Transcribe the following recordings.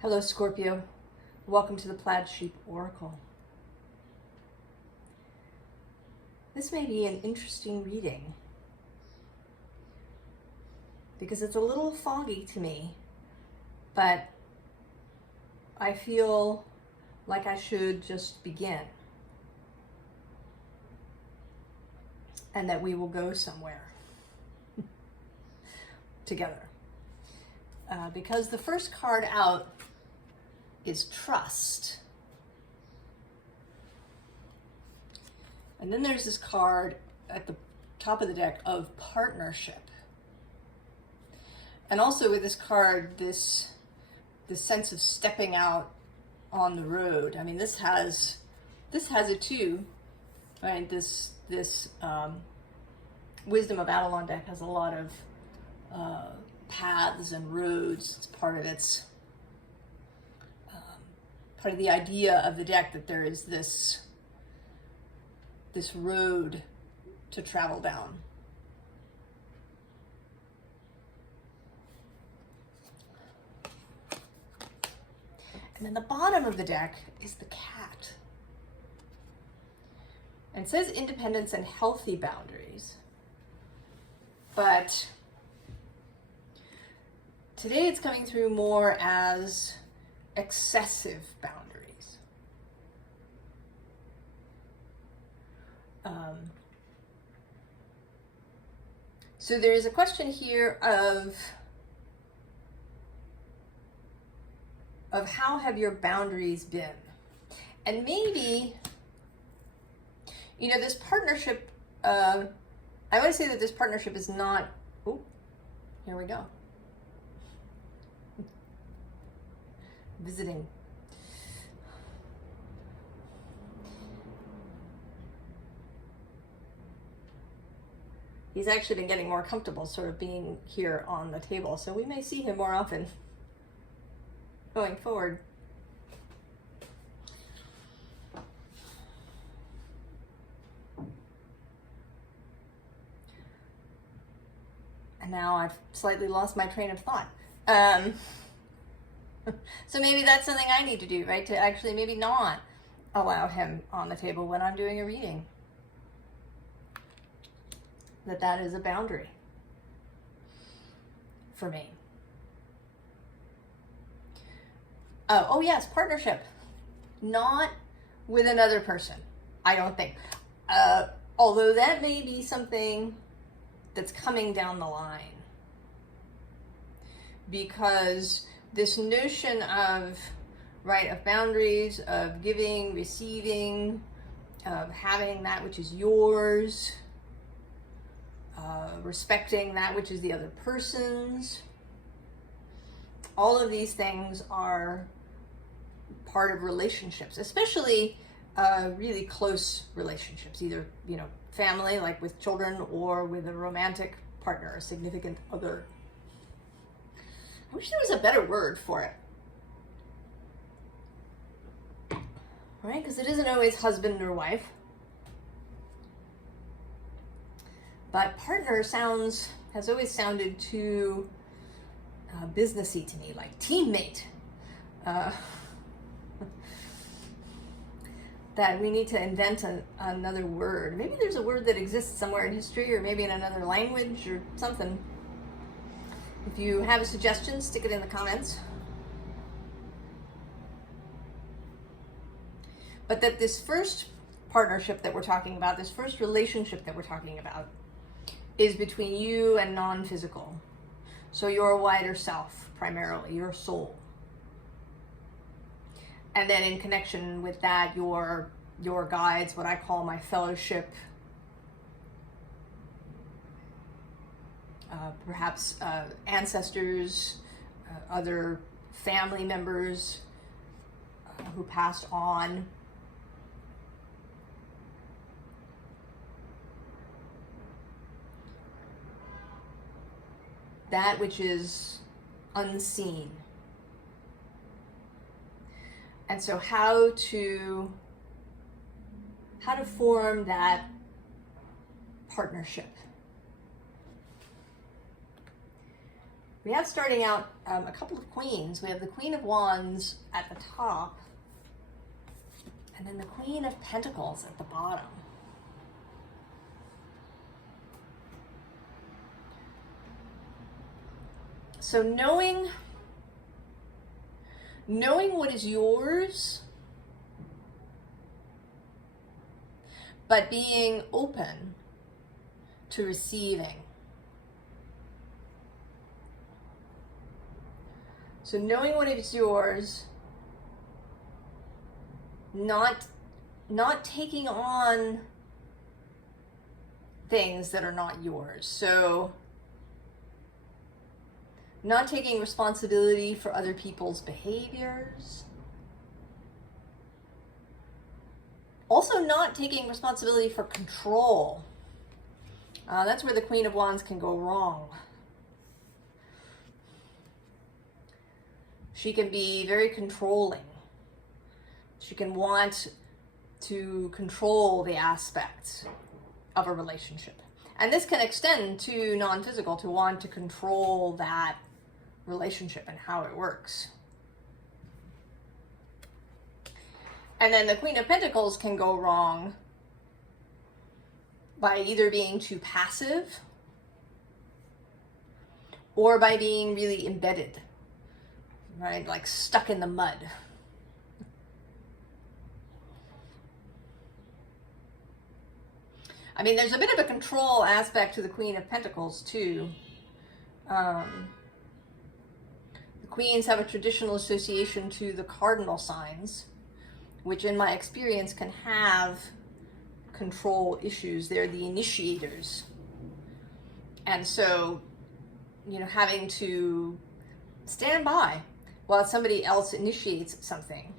Hello, Scorpio. Welcome to the Plaid Sheep Oracle. This may be an interesting reading because it's a little foggy to me, but I feel like I should just begin and that we will go somewhere together. Because the first card out is trust. And then there's this card at the top of the deck of partnership. And also with this card, this sense of stepping out on the road. I mean, this has it too, right? This Wisdom of Avalon deck has a lot of paths and roads. It's part of the idea of the deck that there is this road to travel down. And then the bottom of the deck is the cat. And it says independence and healthy boundaries. But today it's coming through more as excessive boundaries. So there is a question here of how have your boundaries been? And maybe, this partnership, I want to say that this partnership is not, oh, here we go. Visiting. He's actually been getting more comfortable sort of being here on the table, so we may see him more often going forward. And now I've slightly lost my train of thought. So maybe that's something I need to do, right? To actually maybe not allow him on the table when I'm doing a reading. That is a boundary for me. Oh yes, partnership. Not with another person, I don't think. Although that may be something that's coming down the line. Because this notion of boundaries, of giving, receiving, of having that which is yours, respecting that which is the other person's, all of these things are part of relationships, especially really close relationships, either family, like with children, or with a romantic partner, a significant other. I wish there was a better word for it, right? Because it isn't always husband or wife. But partner has always sounded too businessy to me, like teammate. That we need to invent another word. Maybe there's a word that exists somewhere in history, or maybe in another language or something. If you have a suggestion, stick it in the comments. But that this first partnership that we're talking about, this first relationship that we're talking about, is between you and non-physical. So your wider self, primarily, your soul. And then in connection with that, your guides, what I call my fellowship, perhaps ancestors, other family members who passed on. That which is unseen. And so how to form that partnership. we have starting out a couple of queens. We have the Queen of Wands at the top, and then the Queen of Pentacles at the bottom. So knowing what is yours, but being open to receiving. So knowing what is yours, not taking on things that are not yours. So not taking responsibility for other people's behaviors. Also not taking responsibility for control. That's where the Queen of Wands can go wrong. She can be very controlling. She can want to control the aspects of a relationship. And this can extend to non-physical, to want to control that relationship and how it works. And then the Queen of Pentacles can go wrong by either being too passive or by being really embedded, right? Like stuck in the mud. I mean, there's a bit of a control aspect to the Queen of Pentacles too. The queens have a traditional association to the cardinal signs, which in my experience can have control issues. They're the initiators. And so, you know, having to stand by while somebody else initiates something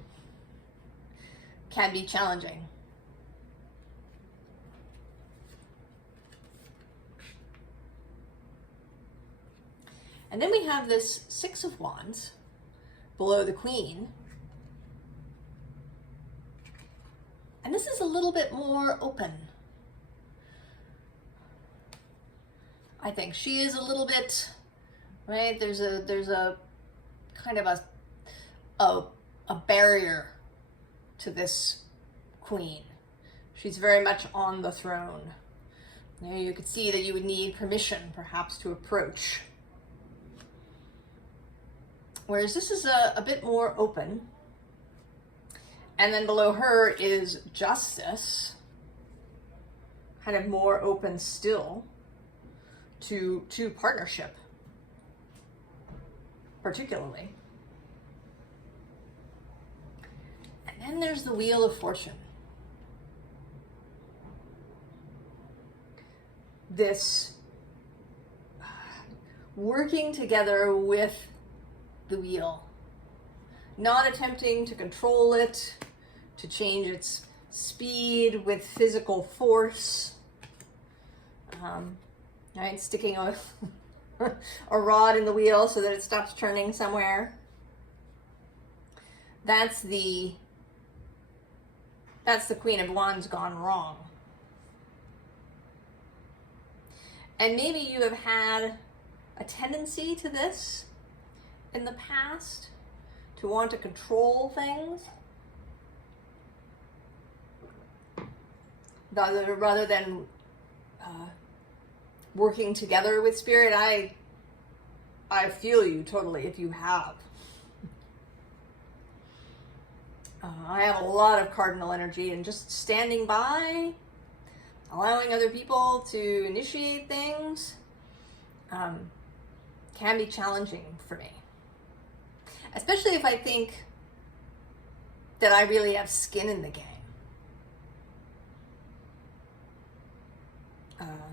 can be challenging. And then we have this Six of Wands below the Queen. And this is a little bit more open. I think she is a little bit, right? There's a kind of a barrier to this Queen. She's very much on the throne. You know, you could see that you would need permission perhaps to approach. Whereas this is a bit more open. And then below her is Justice, kind of more open still to partnership, particularly. And then there's the Wheel of Fortune. This working together with the wheel, not attempting to control it, to change its speed with physical force, right? Sticking a rod in the wheel so that it stops turning somewhere. That's the Queen of Wands gone wrong. And maybe you have had a tendency to this in the past, to want to control things rather than working together with Spirit. I feel you totally if you have. I have a lot of cardinal energy, and just standing by, allowing other people to initiate things, can be challenging for me. Especially if I think that I really have skin in the game.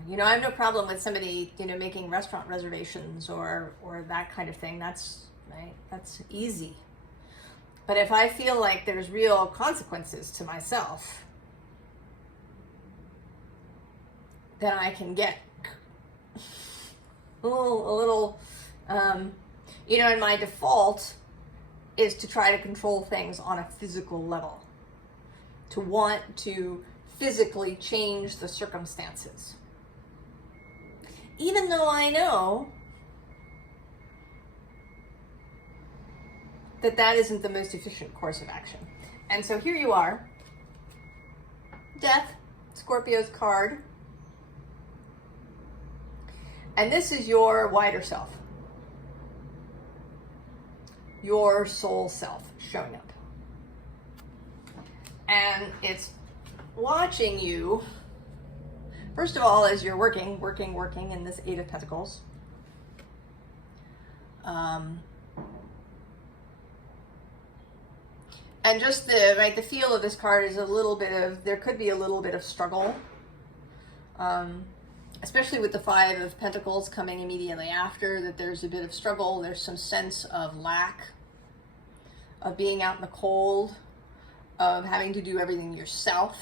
You know, I have no problem with somebody, you know, making restaurant reservations or that kind of thing. That's right. That's easy. But if I feel like there's real consequences to myself, then I can get a little, you know, and my default is to try to control things on a physical level, to want to physically change the circumstances. Even though I know that that isn't the most efficient course of action. And so here you are, Death, Scorpio's card. And this is your wider self, your soul self showing up. And it's watching you, first of all, as you're working in this Eight of Pentacles. And just the feel of this card is a little bit of, there could be a little bit of struggle. Especially with the Five of Pentacles coming immediately after, that there's a bit of struggle. There's some sense of lack, of being out in the cold, of having to do everything yourself.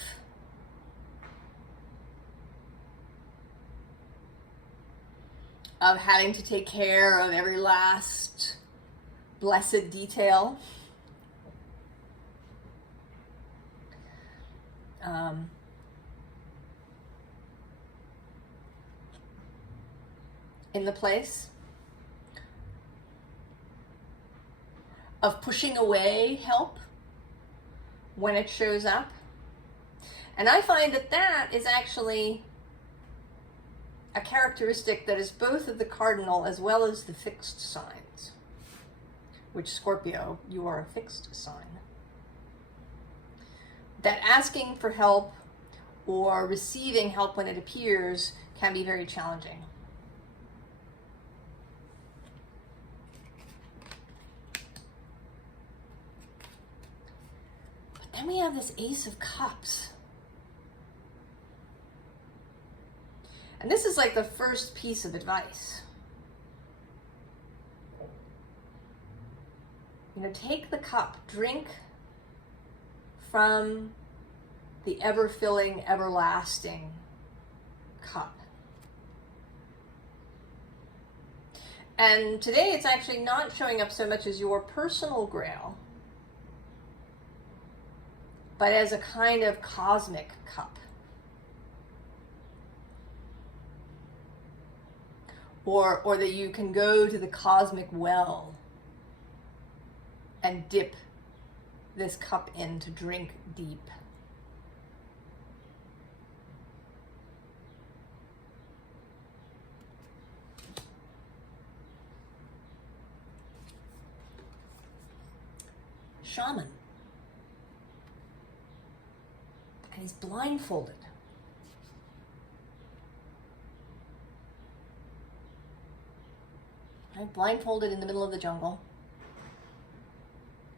Of having to take care of every last blessed detail. In the place of pushing away help when it shows up. And I find that that is actually a characteristic that is both of the cardinal as well as the fixed signs, which Scorpio, you are a fixed sign. That asking for help or receiving help when it appears can be very challenging. But then we have this Ace of Cups. And this is like the first piece of advice. You know, take the cup, drink from the ever-filling, everlasting cup. And today it's actually not showing up so much as your personal grail, but as a kind of cosmic cup. Or that you can go to the cosmic well and dip this cup in to drink deep. Shaman. And he's blindfolded. Right? Blindfolded in the middle of the jungle.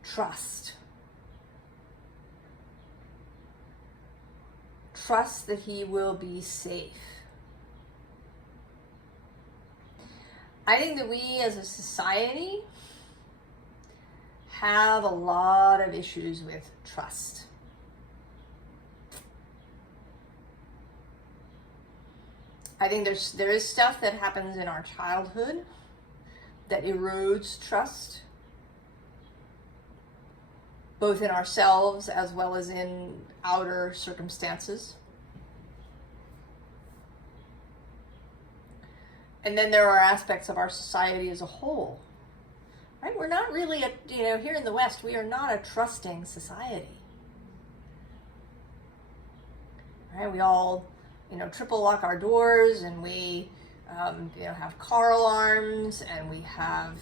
Trust. Trust that he will be safe. I think that we as a society have a lot of issues with trust. I think there is stuff that happens in our childhood that erodes trust, both in ourselves as well as in outer circumstances. And then there are aspects of our society as a whole, right? We're not really, here in the West, we are not a trusting society. Right? We all, triple lock our doors, and we, have car alarms, and we have,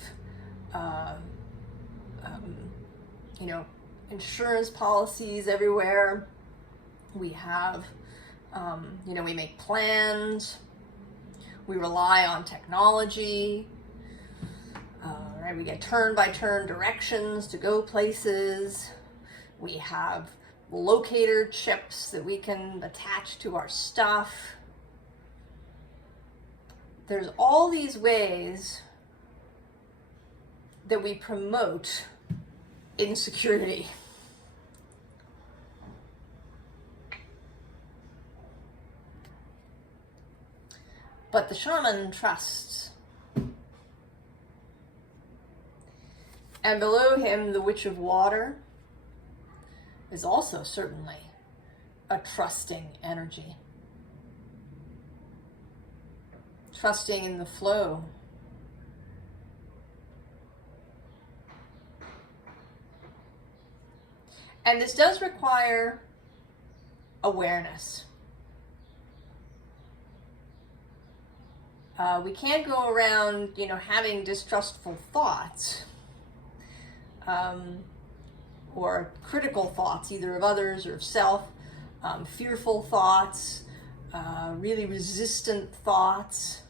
insurance policies everywhere. We have, we make plans. We rely on technology. Right? We get turn-by-turn directions to go places. We have locator chips that we can attach to our stuff. There's all these ways that we promote insecurity. But the shaman trusts. And below him, the Witch of Water is also certainly a trusting energy. Trusting in the flow. And this does require awareness. We can't go around, having distrustful thoughts or critical thoughts, either of others or of self, fearful thoughts, really resistant thoughts.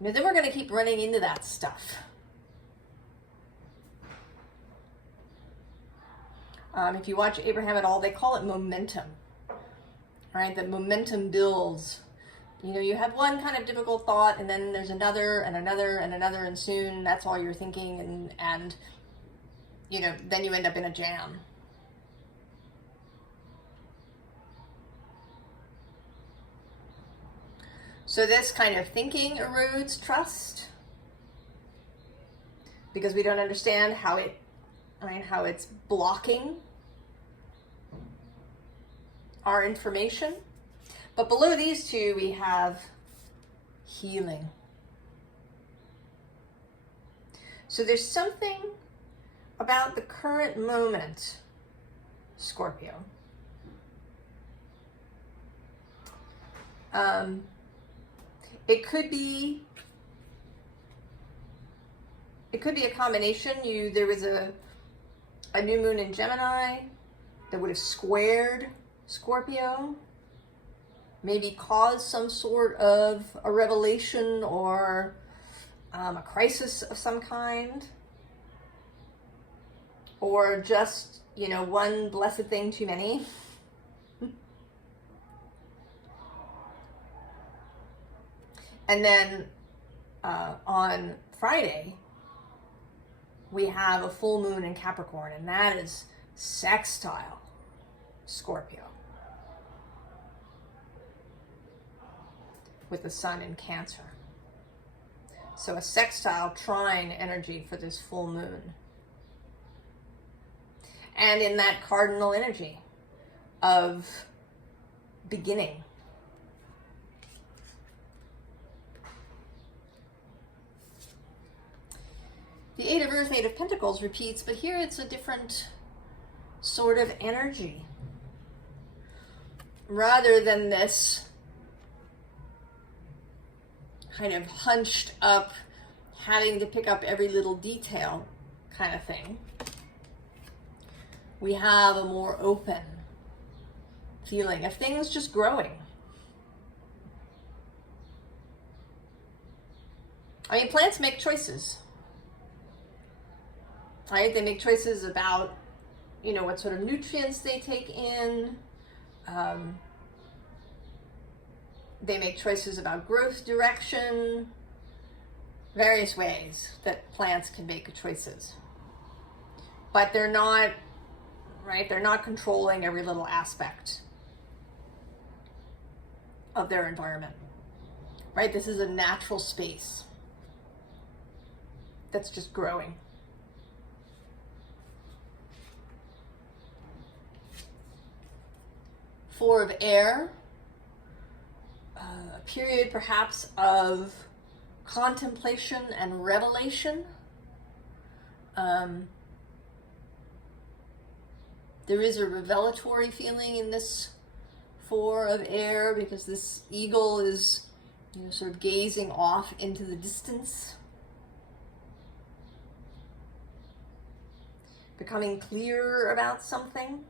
Then we're going to keep running into that stuff. If you watch Abraham at all, they call it momentum, right? That momentum builds. You have one kind of difficult thought, and then there's another, and another, and another, and soon that's all you're thinking, and then you end up in a jam. So this kind of thinking erodes trust, because we don't understand how it's blocking our information. But below these two, we have healing. So there's something about the current moment, Scorpio. It could be a combination. There was a new moon in Gemini that would have squared Scorpio, maybe caused some sort of a revelation or a crisis of some kind, or just, one blessed thing too many. And then on Friday, we have a full moon in Capricorn, and that is sextile Scorpio with the sun in Cancer. So a sextile trine energy for this full moon. And in that cardinal energy of beginning. The Eight of Earth, Eight of Pentacles repeats, but here it's a different sort of energy. Rather than this kind of hunched up, having to pick up every little detail kind of thing, we have a more open feeling of things just growing. Plants make choices. Right? They make choices about, what sort of nutrients they take in. They make choices about growth direction. Various ways that plants can make choices. But they're not, right? They're not controlling every little aspect of their environment. Right? This is a natural space that's just growing. Four of Air, a period perhaps of contemplation and revelation. There is a revelatory feeling in this Four of Air, because this eagle is, sort of gazing off into the distance, becoming clearer about something.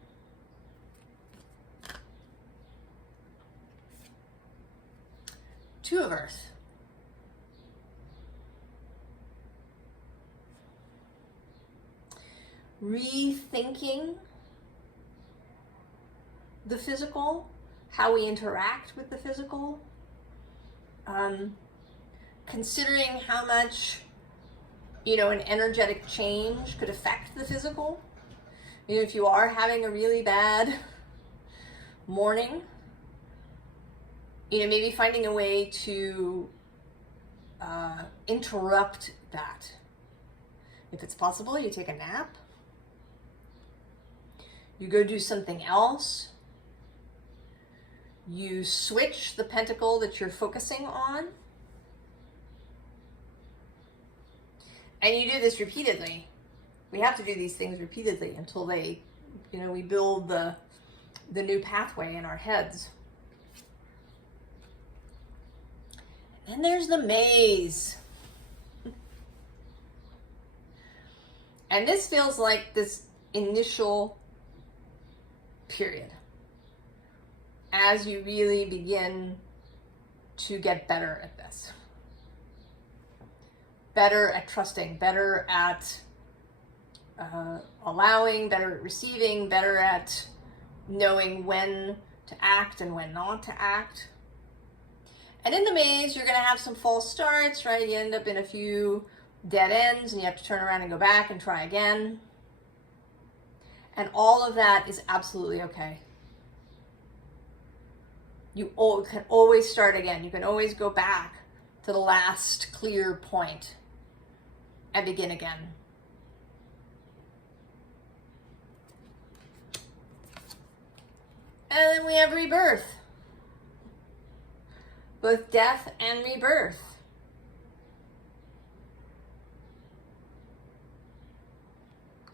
Two of Earth. Rethinking the physical, how we interact with the physical, considering how much, an energetic change could affect the physical. If you are having a really bad morning, maybe finding a way to interrupt that. If it's possible, you take a nap. You go do something else. You switch the pentacle that you're focusing on. And you do this repeatedly. We have to do these things repeatedly until they we build the new pathway in our heads. And there's the maze. And this feels like this initial period as you really begin to get better at this. Better at trusting, better at allowing, better at receiving, better at knowing when to act and when not to act. And in the maze, you're going to have some false starts, right? You end up in a few dead ends and you have to turn around and go back and try again. And all of that is absolutely okay. You can always start again. You can always go back to the last clear point and begin again. And then we have rebirth. Both death and rebirth.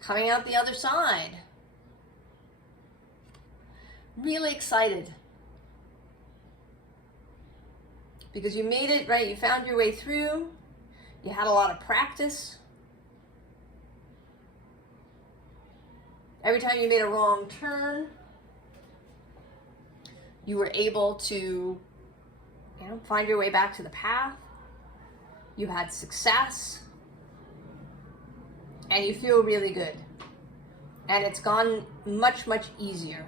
Coming out the other side. Really excited. Because you made it, right? You found your way through. You had a lot of practice. Every time you made a wrong turn, you were able to, find your way back to the path. You had success. And you feel really good. And it's gone much, much easier.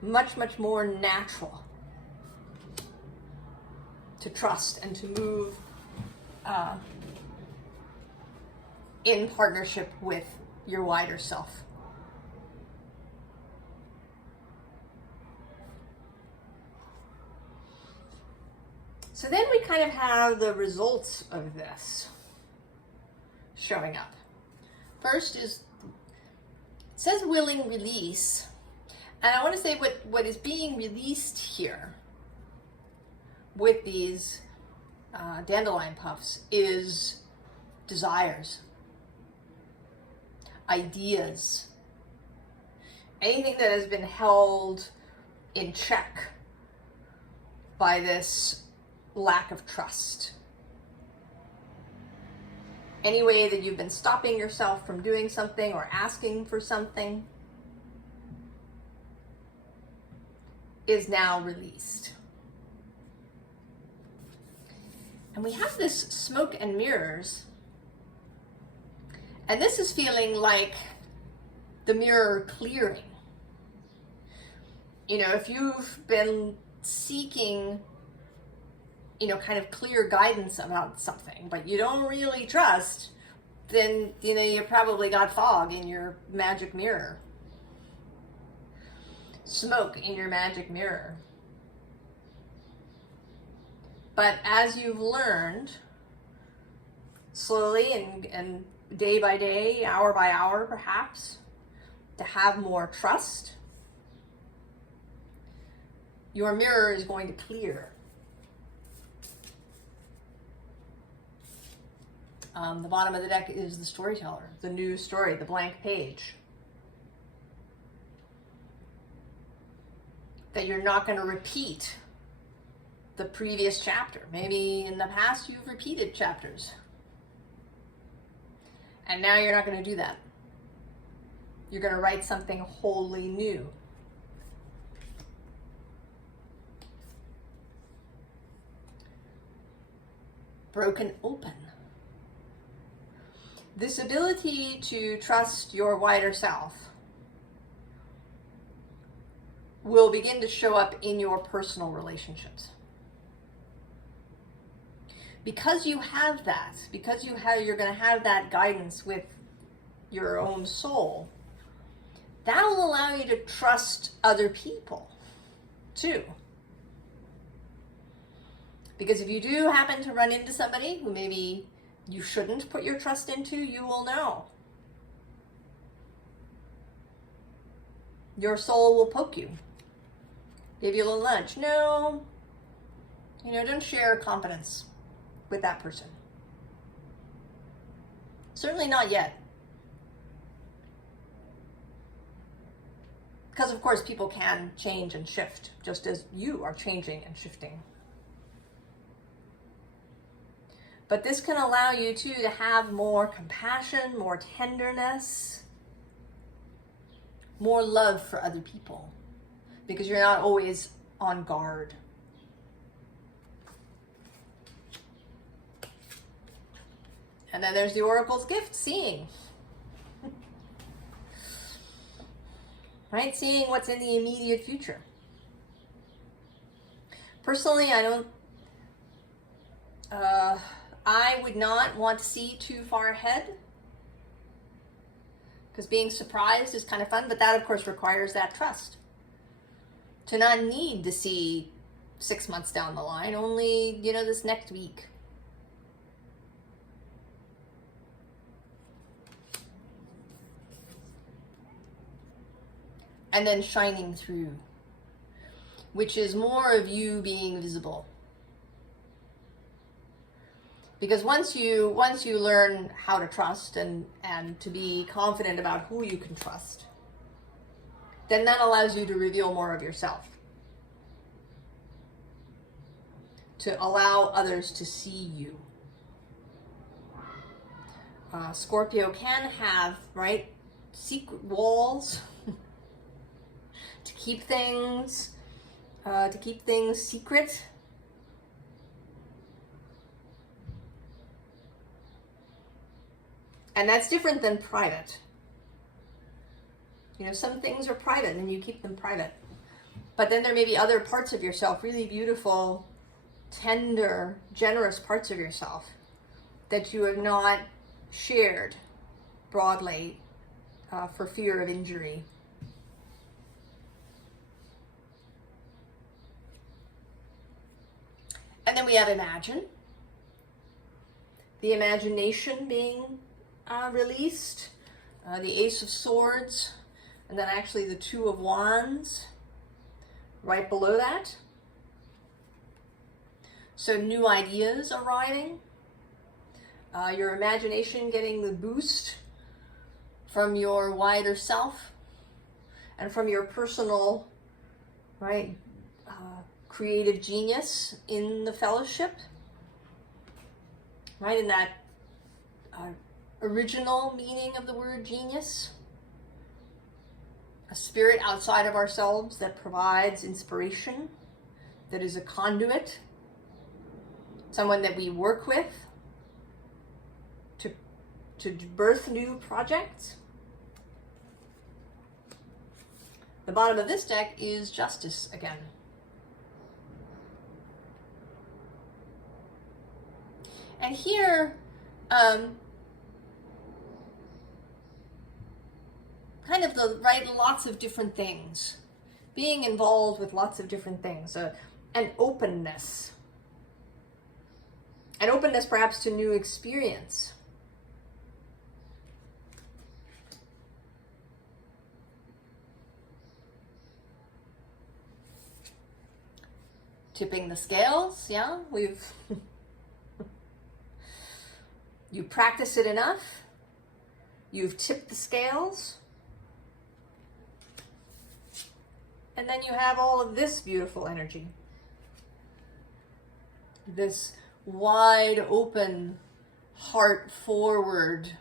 Much, much more natural to trust and to move in partnership with your wider self. So then we kind of have the results of this showing up. First is, it says willing release. And I want to say what is being released here with these dandelion puffs is desires, ideas, anything that has been held in check by this lack of trust. Any way that you've been stopping yourself from doing something or asking for something is now released. And we have this smoke and mirrors. And this is feeling like the mirror clearing. If you've been seeking, kind of clear guidance about something, but you don't really trust, then, you probably got fog in your magic mirror. Smoke in your magic mirror. But as you've learned, slowly and day by day, hour by hour perhaps, to have more trust, your mirror is going to clear. The bottom of the deck is the storyteller, the new story, the blank page. That you're not going to repeat the previous chapter. Maybe in the past you've repeated chapters. And now you're not going to do that. You're going to write something wholly new. Broken open. This ability to trust your wider self will begin to show up in your personal relationships. Because you have that, you're going to have that guidance with your own soul, that will allow you to trust other people too. Because if you do happen to run into somebody who maybe you shouldn't put your trust into, you will know. Your soul will poke you. Give you a little nudge. No, don't share confidence with that person. Certainly not yet. Because of course people can change and shift, just as you are changing and shifting. But this can allow you too to have more compassion, more tenderness, more love for other people, because you're not always on guard. And then there's the Oracle's gift, seeing. Right? Seeing what's in the immediate future. Personally, I would not want to see too far ahead, because being surprised is kind of fun, but that of course requires that trust. To not need to see 6 months down the line, only, this next week. And then shining through, which is more of you being visible. Because once you learn how to trust and to be confident about who you can trust, then that allows you to reveal more of yourself. To allow others to see you. Scorpio can have, right, secret walls to keep things secret. And that's different than private. Some things are private and you keep them private. But then there may be other parts of yourself, really beautiful, tender, generous parts of yourself that you have not shared broadly for fear of injury. And then we have imagine. The imagination being released, the Ace of Swords, and then actually the Two of Wands right below that. So new ideas arriving, your imagination getting the boost from your wider self and from your personal, right, creative genius in the fellowship, right, in that original meaning of the word genius, a spirit outside of ourselves that provides inspiration, that is a conduit, someone that we work with to birth new projects. The bottom of this deck is Justice again. And here, kind of lots of different things, being involved with lots of different things, an openness perhaps to new experience. Tipping the scales, yeah, you practice it enough, you've tipped the scales, and then you have all of this beautiful energy. This wide open, heart forward,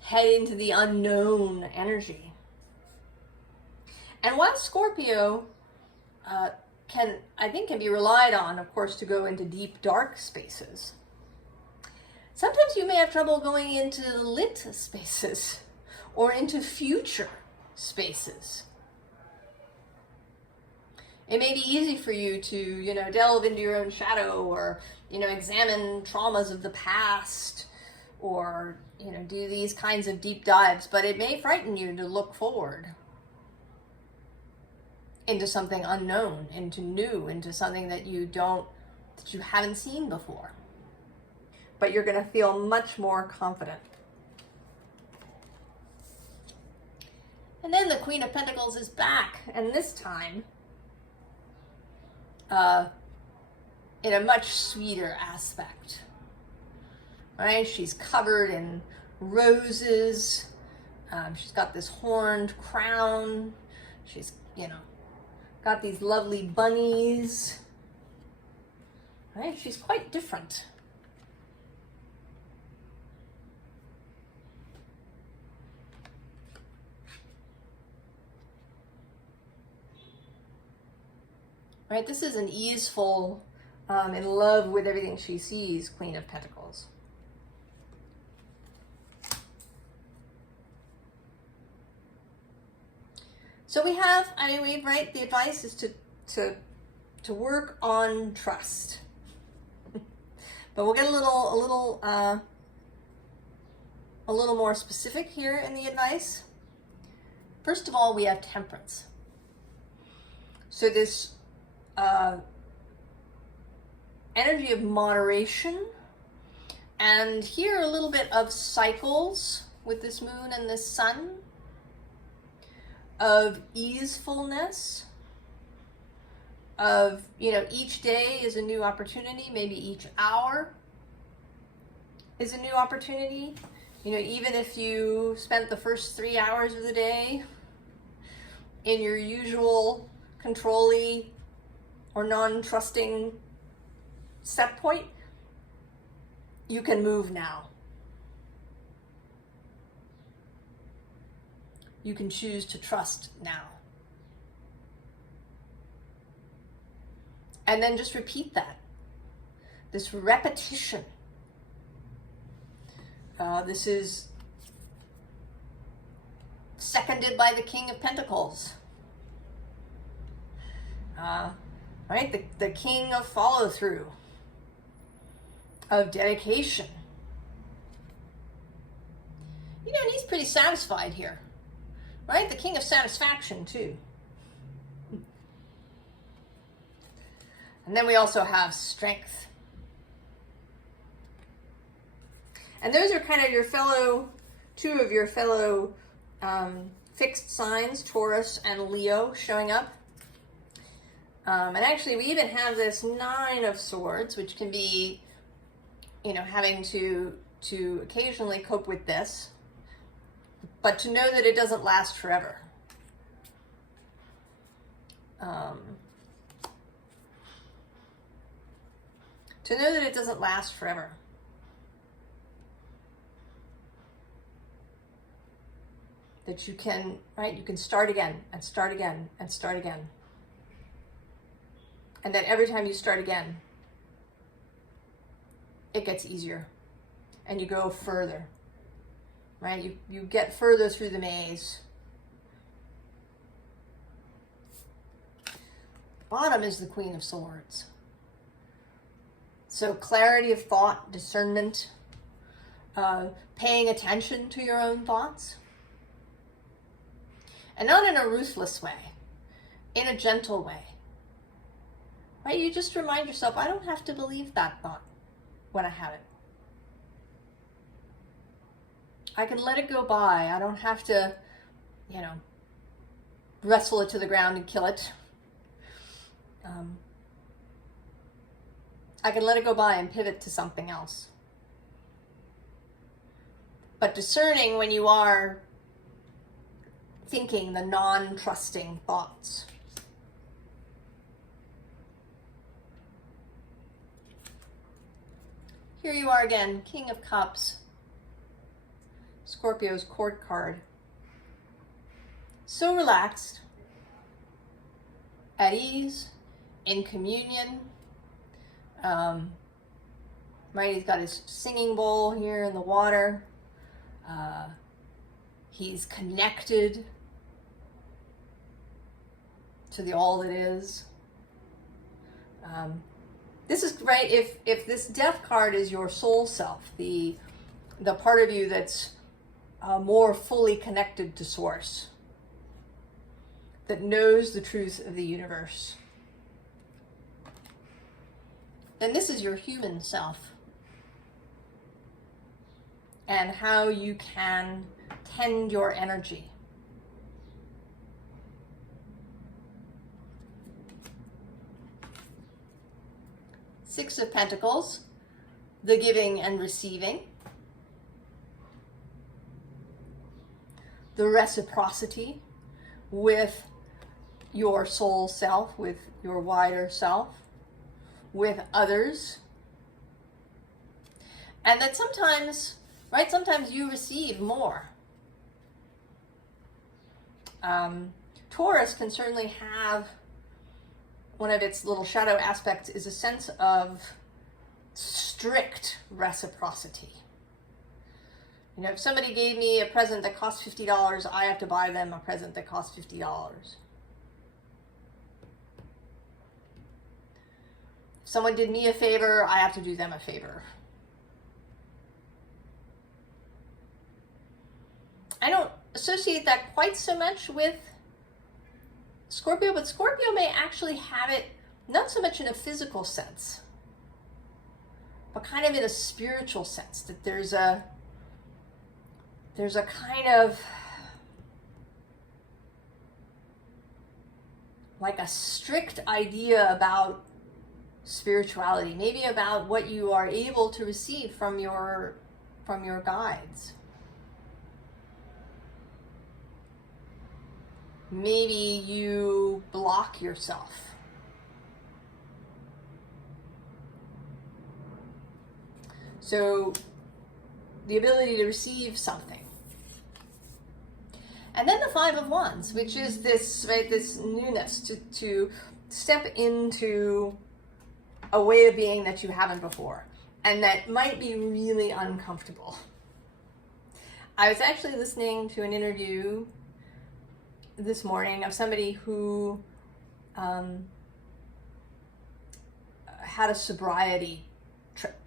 head into the unknown energy. And while Scorpio can be relied on, of course, to go into deep, dark spaces, sometimes you may have trouble going into lit spaces or into future spaces. It may be easy for you to, delve into your own shadow or, examine traumas of the past or, do these kinds of deep dives, but it may frighten you to look forward into something unknown, into new, into something that you haven't seen before. But you're going to feel much more confident. And then the Queen of Pentacles is back, and this time in a much sweeter aspect. Right? She's covered in roses, She's got this horned crown. She's, got these lovely bunnies. Right? She's quite different. Right? This is an easeful, in love with everything she sees, Queen of Pentacles. So we have, right, the advice is to work on trust. But we'll get a little more specific here in the advice. First of all, we have temperance. So this energy of moderation, and here a little bit of cycles with this moon and this sun, of easefulness, of, each day is a new opportunity, maybe each hour is a new opportunity. Even if you spent the first 3 hours of the day in your usual control-y or non-trusting set point, you can move now. You can choose to trust now. And then just repeat that. This repetition. This is seconded by the King of Pentacles. Right? The King of follow-through, of dedication. And he's pretty satisfied here. Right? The King of satisfaction, too. And then we also have strength. And those are kind of two of your fellow fixed signs, Taurus and Leo, showing up. And actually, we even have this 9 of Swords, which can be, having to occasionally cope with this. But to know that it doesn't last forever. To know that it doesn't last forever. That you can, right, you can start again and start again and start again. And that every time you start again, it gets easier. And you go further. Right? You get further through the maze. Bottom is the Queen of Swords. So clarity of thought, discernment, paying attention to your own thoughts. And not in a ruthless way, in a gentle way. Right? You just remind yourself, I don't have to believe that thought when I have it. I can let it go by. I don't have to, wrestle it to the ground and kill it. I can let it go by and pivot to something else. But discerning when you are thinking the non-trusting thoughts. Here you are again, King of Cups. Scorpio's court card. So relaxed, at ease, in communion. Right, he's got his singing bowl here in the water. He's connected to the all that is. This is right. If this Death card is your soul self, the part of you that's more fully connected to Source, that knows the truth of the universe, then this is your human self, and how you can tend your energy. Six of Pentacles, the giving and receiving. the reciprocity with your soul self, with your wider self, with others. And that sometimes, right, sometimes you receive more. Taurus can certainly have, one of its little shadow aspects is a sense of strict reciprocity. You know, if somebody gave me a present that cost $50, I have to buy them a present that costs $50. If someone did me a favor, I have to do them a favor. I don't associate that quite so much with Scorpio, but Scorpio may actually have it not so much in a physical sense, but kind of in a spiritual sense, that there's a kind of like a strict idea about spirituality, maybe about what you are able to receive from your guides. Maybe you block yourself. So the ability to receive something. And then the Five of Wands, which is this, right, this newness to step into a way of being that you haven't before, and that might be really uncomfortable. I was actually listening to an interview this morning of somebody who had a sobriety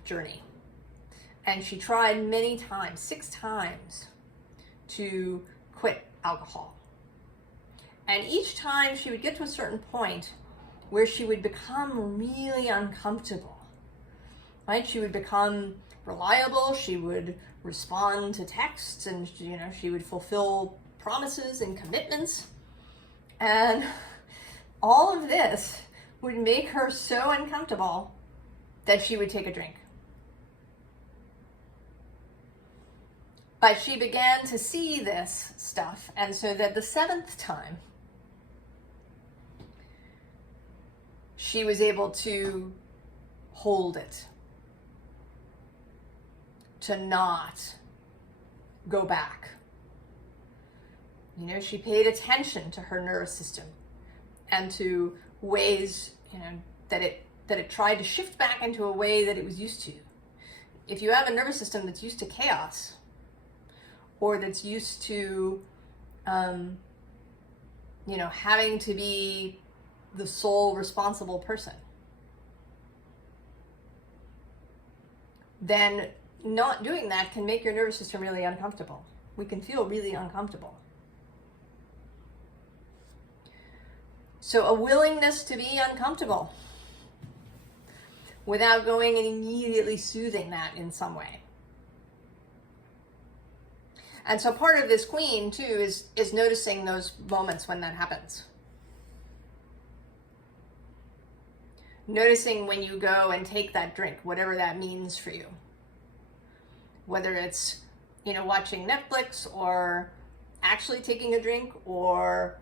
journey, and she tried many times, 6 times, to quit alcohol. And each time she would get to a certain point where she would become really uncomfortable, right? She would become reliable, she would respond to texts, and she would fulfill promises and commitments. And all of this would make her so uncomfortable that she would take a drink. But she began to see this stuff, and so that the 7th time, she was able to hold it, to not go back. She paid attention to her nervous system and to ways, that it tried to shift back into a way that it was used to. If you have a nervous system that's used to chaos, or that's used to, having to be the sole responsible person, then not doing that can make your nervous system really uncomfortable. We can feel really uncomfortable. So a willingness to be uncomfortable without going and immediately soothing that in some way. And so part of this queen too is noticing those moments when that happens. Noticing when you go and take that drink, whatever that means for you. Whether it's, watching Netflix, or actually taking a drink, or,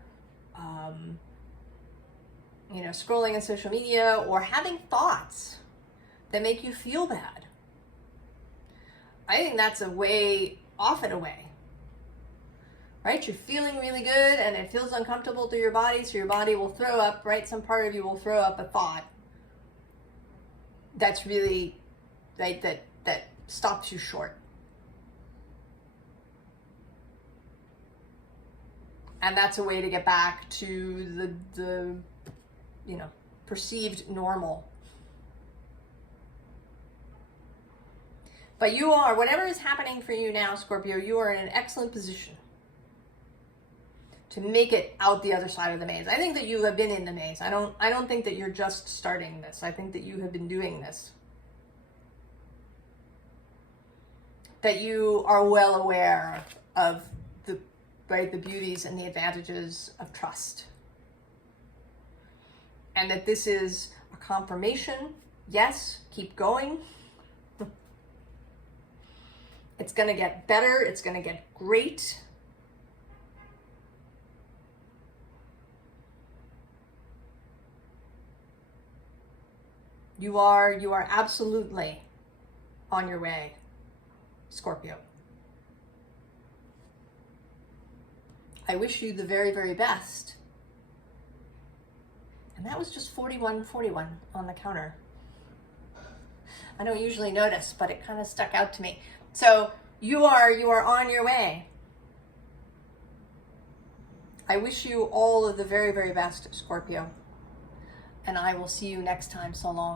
scrolling on social media, or having thoughts that make you feel bad. I think that's often a way. Right? You're feeling really good and it feels uncomfortable through your body, so your body will throw up, right? Some part of you will throw up a thought that's really, right, that stops you short. And that's a way to get back to the perceived normal. But you are, whatever is happening for you now, Scorpio, you are in an excellent position to make it out the other side of the maze. I think that you have been in the maze. I don't think that you're just starting this. I think that you have been doing this. That you are well aware of the beauties and the advantages of trust. And that this is a confirmation. Yes, keep going. It's going to get better. It's going to get great. You are absolutely on your way, Scorpio. I wish you the very, very best. And that was just 4141 on the counter. I don't usually notice, but it kind of stuck out to me. So you are on your way. I wish you all of the very, very best, Scorpio. And I will see you next time. So long.